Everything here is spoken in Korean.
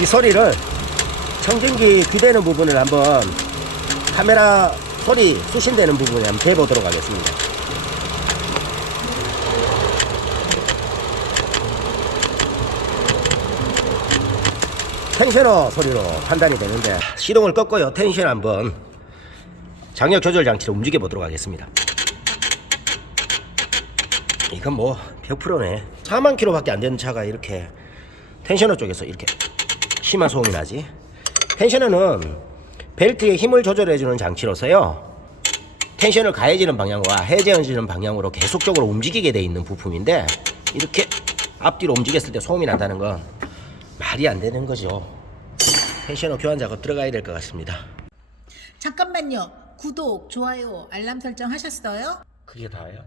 이 소리를 청진기 귀되는 부분을 한번 카메라 소리 수신되는 부분에 한번 대보도록 하겠습니다. 텐셔너 소리로 판단이 되는데 시동을 껐고요. 텐션 한번 장력 조절 장치로 움직여 보도록 하겠습니다. 이건 뭐 100%네. 4만 킬로밖에 안 되는 차가 이렇게 텐셔너 쪽에서 이렇게 심한 소음이 나지. 텐셔너는 벨트에 힘을 조절해주는 장치로서요, 텐션을 가해지는 방향과 해제해지는 방향으로 계속적으로 움직이게 되어 있는 부품인데, 이렇게 앞뒤로 움직였을 때 소음이 난다는 건 말이 안 되는 거죠. 텐셔너 교환 작업 들어가야 될 것 같습니다. 잠깐만요. 구독, 좋아요, 알람 설정 하셨어요? 그게 다예요?